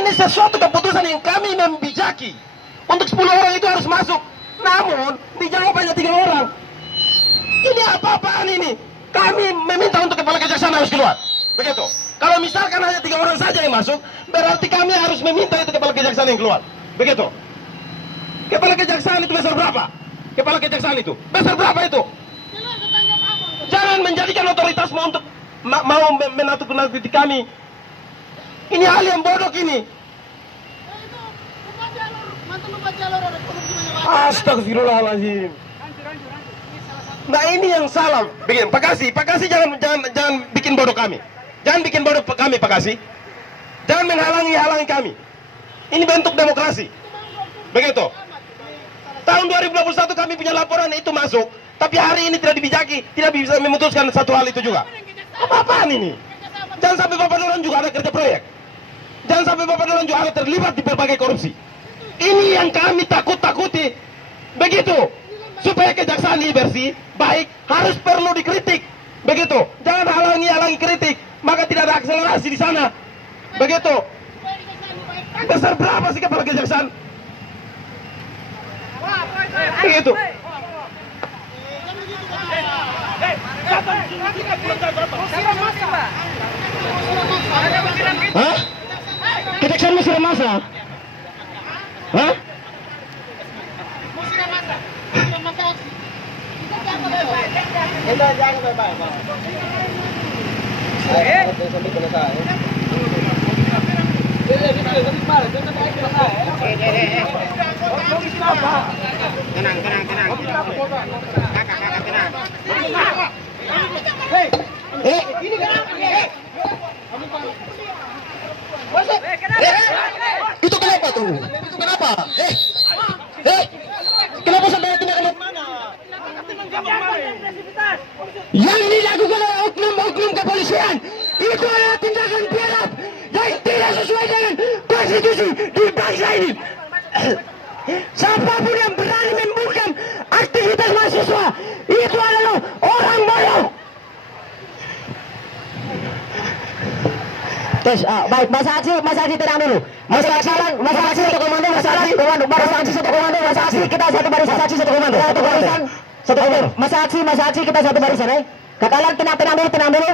ini sesuatu keputusan yang kami membijaki. Untuk 10 orang itu harus masuk. Namun, dijawab hanya 3 orang. Ini apa-apaan ini? Kami meminta untuk kepala kejaksaan harus keluar. Begitu. Kalau misalkan hanya 3 orang saja yang masuk, berarti kami harus meminta itu kepala kejaksaan yang keluar. Begitu. Kepala kejaksaan itu besar berapa? Kepala kejaksaan itu besar berapa itu? Jangan menjadikan otoritasmu untuk mau menakut-nakuti kami. Ini hal yang bodoh ini. Astagfirullahaladzim. Nah ini yang salah. Begini, Pak Kasih jangan bikin bodoh kami. Jangan bikin bodoh kami, Pak Kasih. Jangan menghalangi kami. Ini bentuk demokrasi. Begitu. Tahun 2021 kami punya laporan itu masuk, tapi hari ini tidak dibijaki, tidak bisa memutuskan satu hal itu juga. Apa-apaan ini? Jangan sampai Bapak Nurwan juga ada kerja proyek. Jangan sampai Bapak Nurwan juga ada terlibat di berbagai korupsi. Ini yang kami takut-takuti. Begitu. Supaya kejaksaan ini bersih, baik, harus perlu dikritik. Begitu. Jangan halangi kritik, maka tidak ada akselerasi di sana. Begitu. Besar berapa sih kepala kejaksaan? Begitu. Hah? Kejaksaan musir masa? Hah? Kita jangan baik-baik. Tenang. Kakak tenang. Ini kenapa? Itu kenapa tuh? Itu kenapa? Kenapa sampai tidak kenapa? Yang dilakukan oleh oknum kepolisian itu adalah tindakan biadab yang tidak sesuai dengan konstitusi di bangsa ini. Siapapun yang berani membungkam aktivitas mahasiswa itu adalah orang bodoh. Terus, baik, Mas Haji tenang dulu. Mas Haji satu komando, Mas Haji kita satu barisan, satu komando, satu barisan, satu komando. Mas Haji kita satu barisan, Kalian tenang dulu.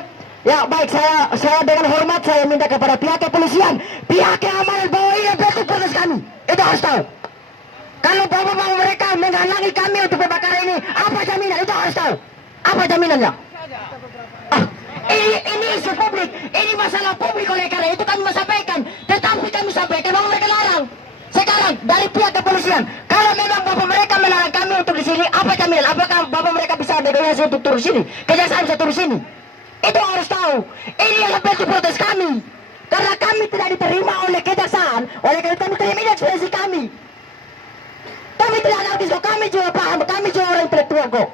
Ya baik, saya dengan hormat saya minta kepada pihak kepolisian, pihak keamanan bahwa ini bentuk protes kami. Itu harus tahu. Kalau bapak-bapak mereka menghalangi kami untuk pembakaran ini, apa jaminan? Itu harus tahu. Apa jaminannya? Ini isu publik, ini masalah publik, oleh karena itu kami sampaikan. Tetapi kami sampaikan bahwa mereka larang. Sekarang dari pihak kepolisian, kalau memang bapak mereka melarang kami untuk di sini, apa jaminan? Apakah bapak mereka bisa negosiasi untuk turun sini? Kejaksaan bisa turun sini? Itu harus tahu. Ini adalah bentuk protes kami. Karena kami tidak diterima oleh kejaksaan, oleh karena kami terima ekspresi kami. Kami tidak anarkis kok, kami juga paham, kami juga orang intelektual kok.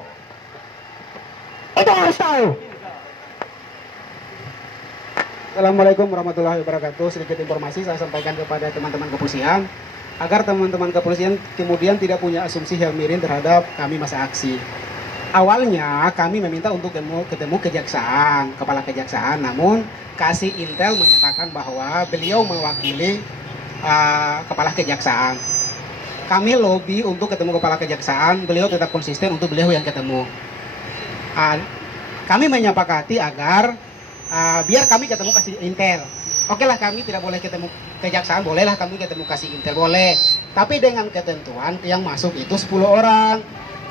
Itu harus tahu. Assalamualaikum warahmatullahi wabarakatuh. Sedikit informasi saya sampaikan kepada teman-teman kepolisian agar teman-teman kepolisian kemudian tidak punya asumsi yang miring terhadap kami masa aksi. Awalnya kami meminta untuk ketemu kejaksaan, kepala kejaksaan, namun Kasih Intel menyatakan bahwa beliau mewakili kepala kejaksaan. Kami lobby untuk ketemu kepala kejaksaan, beliau tetap konsisten untuk beliau yang ketemu. Kami menyepakati agar biar kami ketemu Kasih Intel. Oke lah, kami tidak boleh ketemu kejaksaan, bolehlah kami ketemu Kasih Intel, boleh. Tapi dengan ketentuan yang masuk itu 10 orang.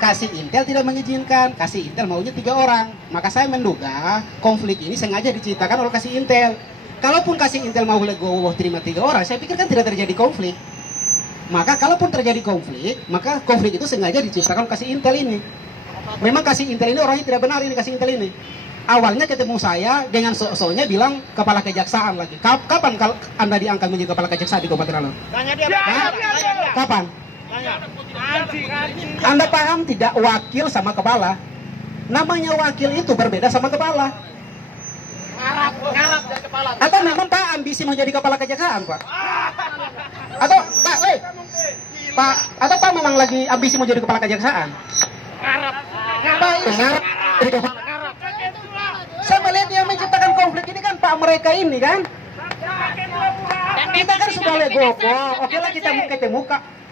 Kasih Intel tidak mengizinkan, Kasih Intel maunya 3 orang. Maka saya menduga konflik ini sengaja diciptakan oleh Kasih Intel. Kalaupun Kasih Intel mau legowo terima 3 orang, saya pikir kan tidak terjadi konflik. Maka kalaupun terjadi konflik, maka konflik itu sengaja diciptakan Kasih Intel ini. Memang Kasih Intel ini orangnya tidak benar, ini Kasih Intel ini. Awalnya ketemu saya dengan sok-soknya bilang kepala kejaksaan lagi. Kapan Anda diangkat menjadi kepala kejaksaan di Kabupaten Alor? Tanya dia. Kapan? Tanya. Anda paham tidak, wakil sama kepala? Namanya wakil itu berbeda sama kepala. Ngarap dari kepala. Atau memang Pak ambisi menjadi kepala kejaksaan, Pak? Atau Pak, Pak, atau Pak memang lagi ambisi menjadi kepala kejaksaan? Ngarap. Pak, ngarap. Saya melihat yang menciptakan konflik ini kan Pak mereka ini kan? Kita kan sudah legowo. Oke lah kita ketemu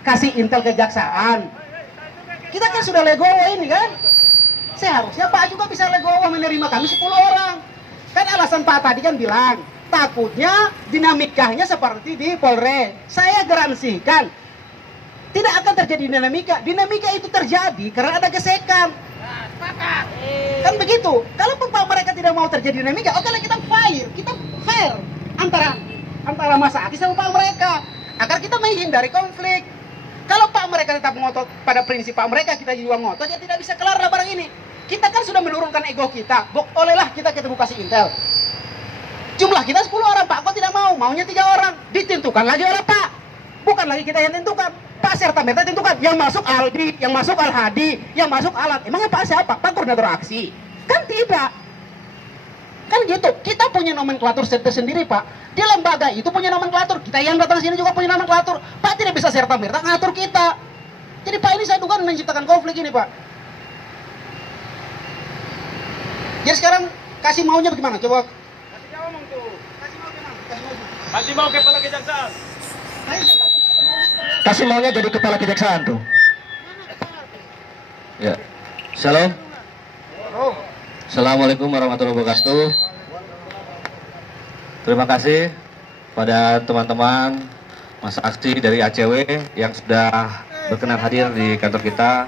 kasih intel kejaksaan. Kita kan sudah legowo ini kan. Seharusnya Pak juga bisa legowo menerima kami 10 orang. Kan alasan Pak tadi kan bilang, takutnya dinamikanya seperti di Polres. Saya garansikan tidak akan terjadi dinamika. Dinamika itu terjadi karena ada gesekan. Kan begitu. Kalau Pak mereka tidak mau terjadi dinamika, oke lah kita fair antara Mas Adi sama Pak mereka agar kita menghindari konflik. Kalau Pak mereka tetap ngotot pada prinsip Pak mereka, kita juga ngotot, ya tidak bisa kelar lah barang ini. Kita kan sudah menurunkan ego kita. Olehlah kita ketemu kasih intel. Jumlah kita 10 orang, Pak. Kok tidak mau? Maunya 3 orang. Ditentukan lagi oleh Pak. Bukan lagi kita yang tentukan. Pak serta merta tentukan. Yang masuk Aldi, yang masuk Al-Hadi, yang masuk Alat. Emangnya Pak siapa? Pak koordinator aksi. Kan tidak. Kan gitu. Kita punya nomenklatur tersendiri, Pak. Di lembaga itu punya nomenklatur. Kita yang datang sini juga punya nomenklatur. Pak tidak bisa serta merta ngatur kita. Jadi Pak ini saya duga menciptakan konflik ini, Pak. Jadi sekarang kasih maunya bagaimana? Coba. Kasih ngomong tuh. Kasih mau gimana? Kasih mau kepala kejaksaan. Kasih maunya jadi kepala kejaksaan tuh. Ya. Shalom. Assalamualaikum warahmatullahi wabarakatuh. Terima kasih pada teman-teman masa aksi dari ACW yang sudah berkenan hadir di kantor kita.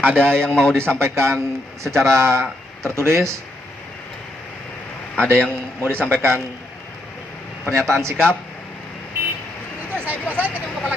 Ada yang mau disampaikan secara tertulis? Ada yang mau disampaikan pernyataan sikap? Itu saya bilang saya ketemu kepala